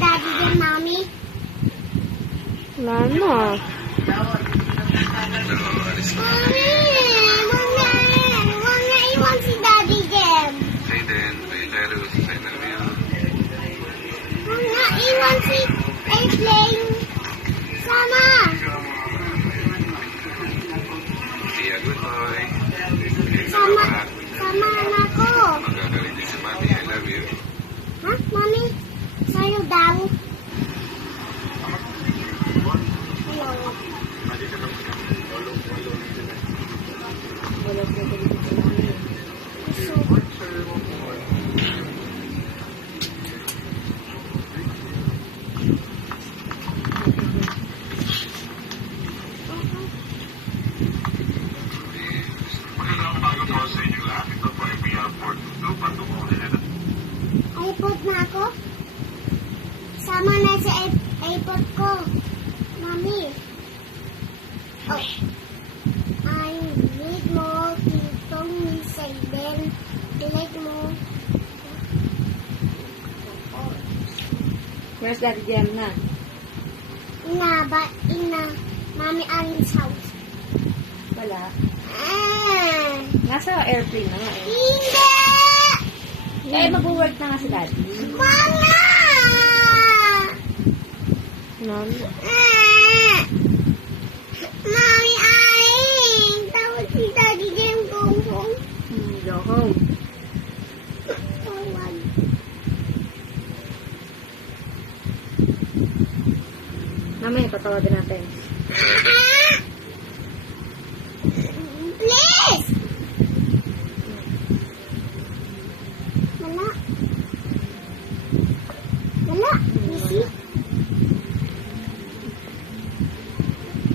Daddy Jem, Mami? Wala na. Mami, huwag na iwan si Daddy Jem. Aiden, may laro si Sainer Mio. Huwag na iwan si Airplane. Sama. Iya, good boy. Sama na ko. Magagaling din si Mami, I love you. Ha, Mami? Sa'yo daw. Hello. Wala po dito sa namin. Magandang umaga po sa inyo lahat. Ito po ay Pia Port 2, patungo nila. iPod na ako. Sama na sa iPod ko. Mami. Oh. I need more kitong message then delete mo. Where's Daddy Jem na? Ina, Mami Ali's house. Wala. Ah, Nasa airplane na nga eh. hindi! Eh, mag-work na nga si Daddy. Mga! None. Ah! Mami Aling! Tawag si Daddy Jem kung Go home. tawag. Mamaya, patawagin natin. Ah!